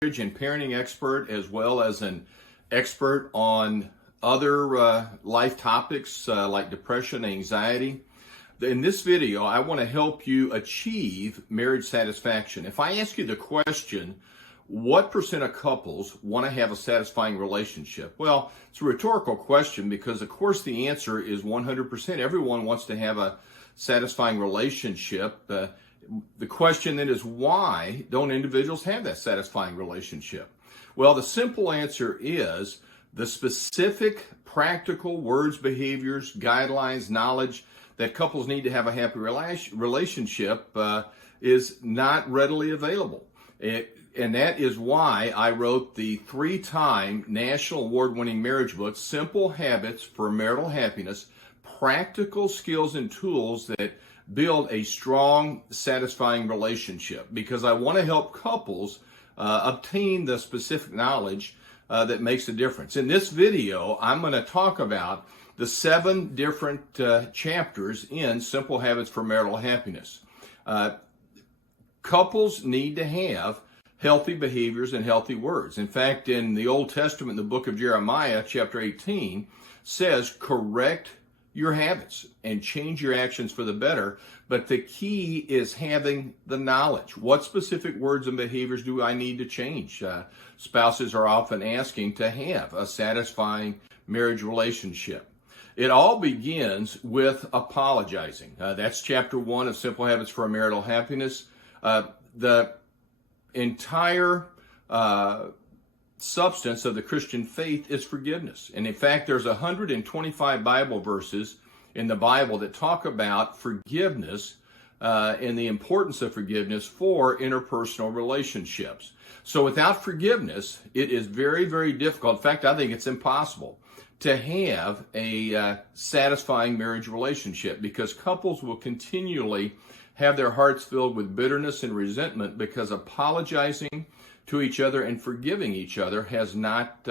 and parenting expert, as well as an expert on other life topics like depression, anxiety. In this video, I want to help you achieve marriage satisfaction. If I ask you the question, what percent of couples want to have a satisfying relationship? Well, it's a rhetorical question because, of course, the answer is 100%. Everyone wants to have a satisfying relationship. The question then is, why don't individuals have that satisfying relationship? Well, the simple answer is the specific practical words, behaviors, guidelines, knowledge that couples need to have a happy relationship is not readily available. And that is why I wrote the 3-time national award-winning marriage book, Simple Habits for Marital Happiness, Practical Skills and Tools that build a strong, satisfying relationship, because I want to help couples obtain the specific knowledge that makes a difference. In this video, I'm going to talk about the 7 different chapters in Simple Habits for Marital Happiness. Couples need to have healthy behaviors and healthy words. In fact, in the Old Testament, the book of Jeremiah, chapter 18, says, correct your habits and change your actions for the better. But the key is having the knowledge. What specific words and behaviors do I need to change? Spouses are often asking to have a satisfying marriage relationship. It all begins with apologizing. That's chapter 1 of Simple Habits for Marital Happiness. The entire substance of the Christian faith is forgiveness. And in fact, there's 125 Bible verses in the Bible that talk about forgiveness and the importance of forgiveness for interpersonal relationships. So without forgiveness, it is very, very difficult. In fact, I think it's impossible to have a satisfying marriage relationship, because couples will continually have their hearts filled with bitterness and resentment because apologizing to each other and forgiving each other has not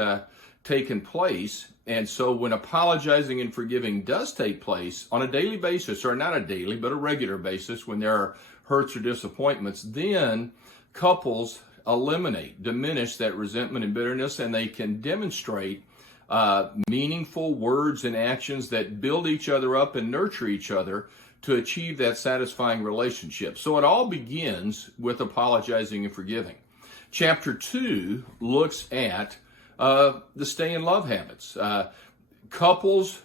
taken place. And so when apologizing and forgiving does take place on a daily basis, or not a daily, but a regular basis, when there are hurts or disappointments, then couples diminish that resentment and bitterness, and they can demonstrate meaningful words and actions that build each other up and nurture each other to achieve that satisfying relationship. So it all begins with apologizing and forgiving. Chapter 2 looks at the stay in love habits. Couples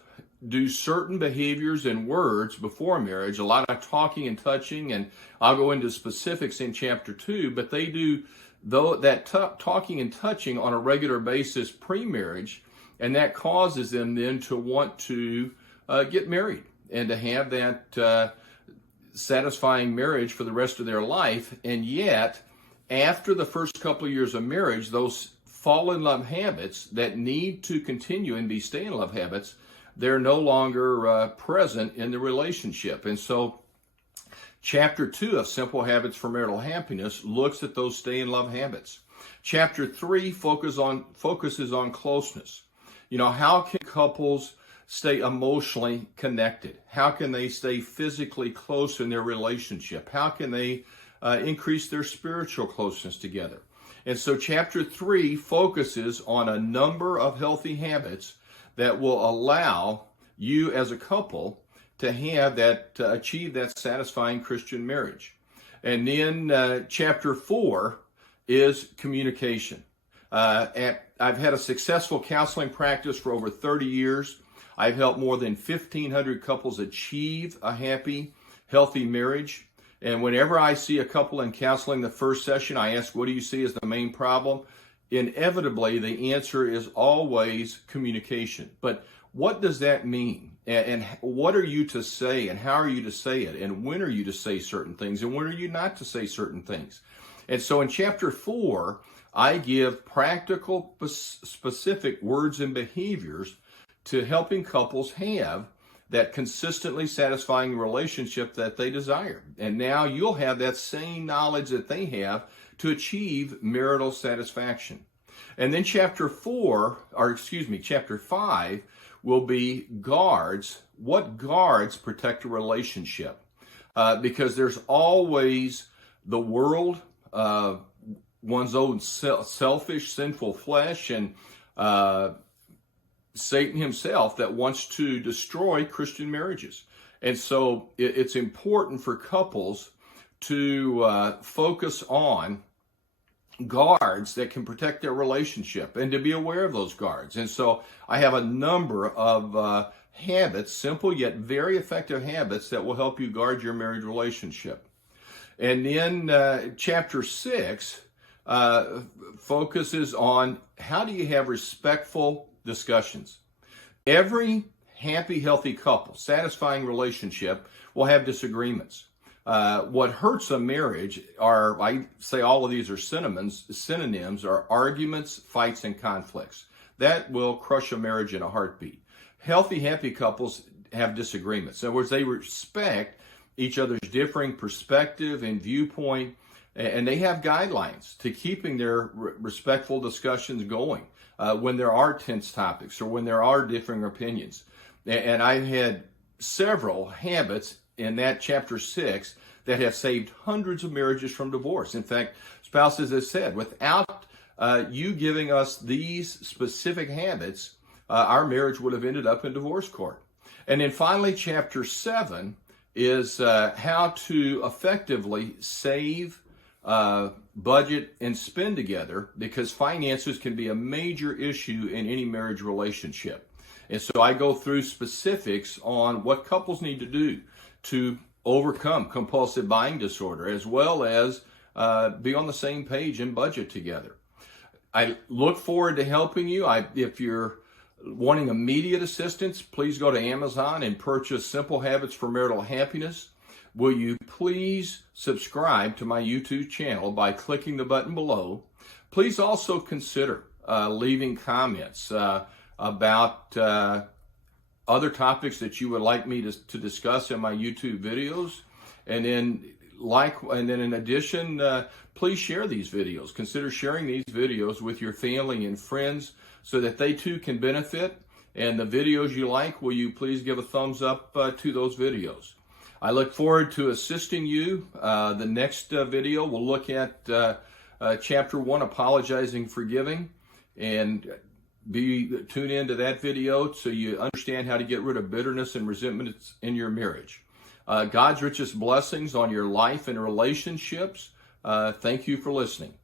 do certain behaviors and words before marriage, a lot of talking and touching, and I'll go into specifics in chapter 2, but they do that talking and touching on a regular basis pre-marriage, and that causes them then to want to get married and to have that satisfying marriage for the rest of their life. And yet, after the first couple of years of marriage, those fall in love habits that need to continue and be stay in love habits, they're no longer present in the relationship. And so chapter 2 of Simple Habits for Marital Happiness looks at those stay in love habits. Chapter 3 focuses on closeness. You know, how can couples stay emotionally connected? How can they stay physically close in their relationship? How can they increase their spiritual closeness together? And so chapter 3 focuses on a number of healthy habits that will allow you as a couple to have that, to achieve that satisfying Christian marriage. And then chapter 4 is communication. I've had a successful counseling practice for over 30 years. I've helped more than 1,500 couples achieve a happy, healthy marriage. And whenever I see a couple in counseling, the first session, I ask, what do you see as the main problem? Inevitably, the answer is always communication. But what does that mean? And what are you to say, and how are you to say it? And when are you to say certain things, and when are you not to say certain things? And so in chapter 4, I give practical, specific words and behaviors to helping couples have that consistently satisfying relationship that they desire. And now you'll have that same knowledge that they have to achieve marital satisfaction. And then chapter 5 will be guards. What guards protect a relationship? Because there's always the world one's own selfish, sinful flesh and Satan himself that wants to destroy Christian marriages. And so it's important for couples to focus on guards that can protect their relationship and to be aware of those guards. And so I have a number of habits, simple yet very effective habits that will help you guard your marriage relationship. And then chapter 6 focuses on how do you have respectful discussions. Every happy, healthy couple, satisfying relationship will have disagreements. What hurts a marriage are, I say all of these are synonyms, are arguments, fights, and conflicts. That will crush a marriage in a heartbeat. Healthy, happy couples have disagreements. In other words, they respect each other's differing perspective and viewpoint, and they have guidelines to keeping their respectful discussions going when there are tense topics or when there are differing opinions. And I've had several habits in that chapter 6 that have saved hundreds of marriages from divorce. In fact, spouses have said, without you giving us these specific habits, our marriage would have ended up in divorce court. And then finally, chapter 7 is how to effectively save, budget, and spend together, because finances can be a major issue in any marriage relationship. And so I go through specifics on what couples need to do to overcome compulsive buying disorder, as well as be on the same page and budget together. I look forward to helping you. If you're wanting immediate assistance, please go to Amazon and purchase Simple Habits for Marital Happiness. Will you please subscribe to my YouTube channel by clicking the button below? Please also consider leaving comments about other topics that you would like me to discuss in my YouTube videos. And then in addition, please share these videos. Consider sharing these videos with your family and friends so that they too can benefit. And the videos you like, will you please give a thumbs up to those videos? I look forward to assisting you. The next video will look at chapter 1, Apologizing, Forgiving, and tune into that video so you understand how to get rid of bitterness and resentment in your marriage. God's richest blessings on your life and relationships. Thank you for listening.